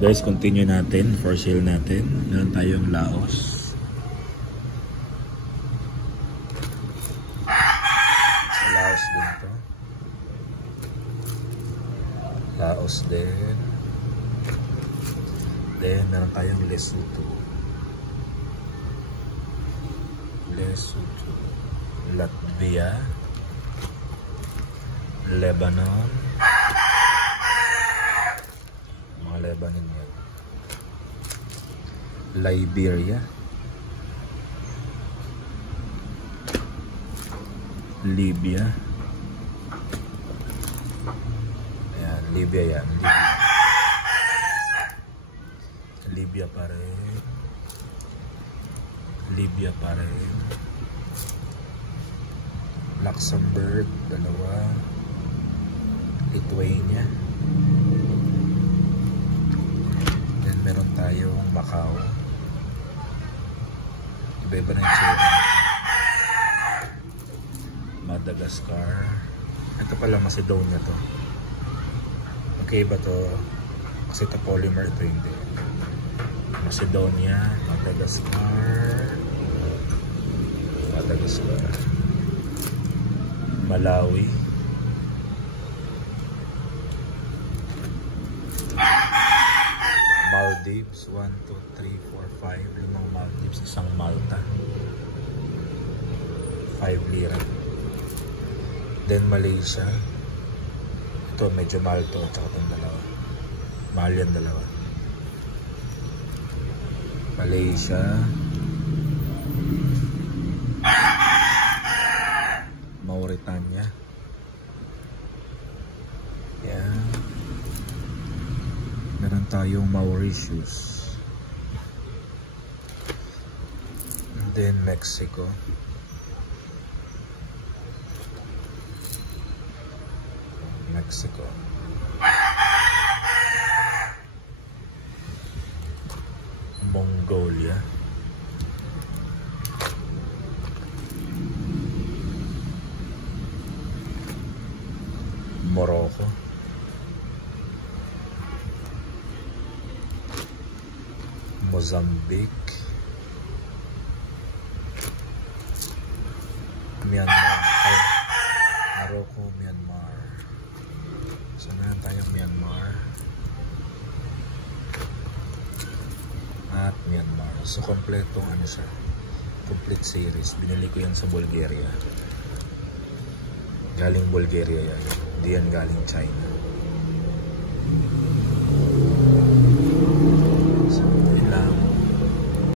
Guys, continue natin for sale natin. Meron tayong Laos. Sa Laos din to. Laos din. Then meron tayong Lesotho. Lesotho, Latvia, Lebanon. Mga Lebanon yan. Liberia, Libya. Ayan, Libya yan. Libya pa rin. Libya pa rin. Luxembourg, dalawa. Lithuania. Then meron tayong Macau. Iba-iba na yung tsura. Madagascar. Ito pala Macedonia to. Okay ba to? Kasi ito polymer, ito hindi. Macedonia, Madagascar, Malawi, Maldives, 1, 2, 3, 4, 5, 5 Maldives, isang Malta, 5 lira. Then Malaysia, ito medyo mahal to, at saka itong dalawa, mahal yan dalawa. Malaysia, Mauritania, yan. Meron tayong Mauritius, and then Mexico, Mongolia, Morocco, Mozambique, Myanmar, Morocco, Myanmar. So meron tayong Myanmar at Myanmar. So kompletong ano siya, complete series. Binili ko yan sa Bulgaria. Galing Bulgaria yan. Di yan galing China.